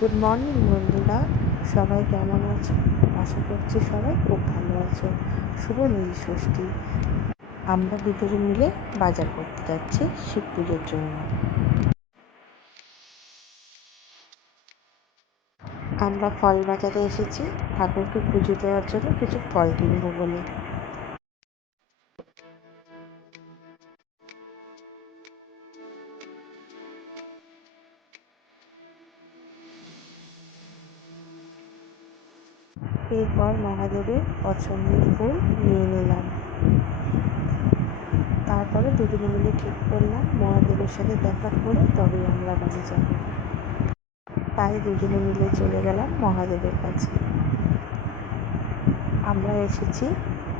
Good morning বন্ধুরা। সবাই কেমন আছো? আশা করছি সবাই খুব ভালো আছো। শুভ ষষ্ঠী আমরা দুপুরে মিলে বাজার করতে যাচ্ছি শিব পুজোর জন্য। আমরা ফল বাজারে এসেছি। ঠাকুরকে পুজো দেওয়ার জন্য কিছু ফল কিনবো বলে। এরপর মহাদেবের পছন্দের ফুল নিয়ে নিলাম। তারপরে দুজনে মিলে ঠিক করলাম, মহাদেবের সাথে দেখা করে তবেই আমরা বাড়ি যাব। তাই দুজনে মিলে চলে গেলাম মহাদেবের কাছে। আমরা এসেছি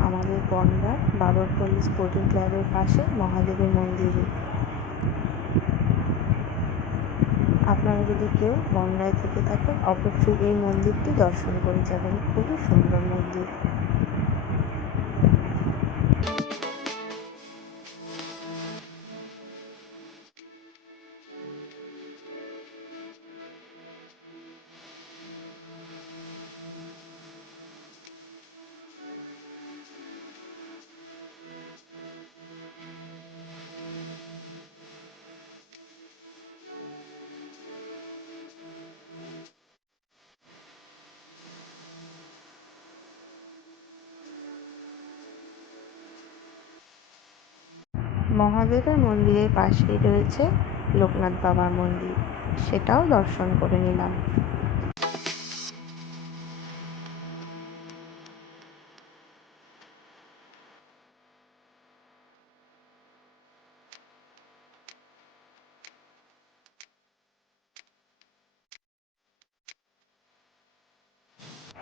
আমাদের বনগাঁ বাবরপল্লী স্পোর্টিং ক্লাবের পাশে মহাদেবের মন্দিরে। আপনারা যদি কেউ বনগাঁয় থেকে থাকেন, অবশ্যই এই মন্দিরটি দর্শন করে যাবেন। খুবই সুন্দর মন্দির। মহাদেবের মন্দিরের পাশেই রয়েছে লোকনাথ বাবার মন্দির। সেটাও দর্শন করে নিলাম।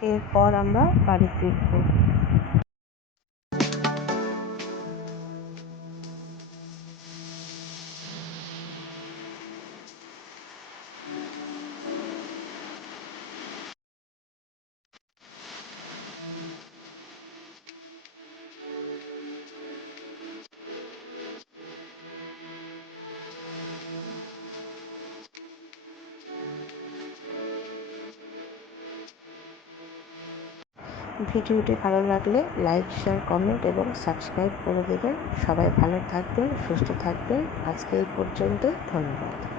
এরপর আমরা বাড়ি ফিরবো। ভিডিওটি ভালো লাগলে লাইক শেয়ার কমেন্ট এবং সাবস্ক্রাইব করে দেবেন। সবাই ভালো থাকবেন, সুস্থ থাকবেন। আজকে এই পর্যন্ত ধন্যবাদ।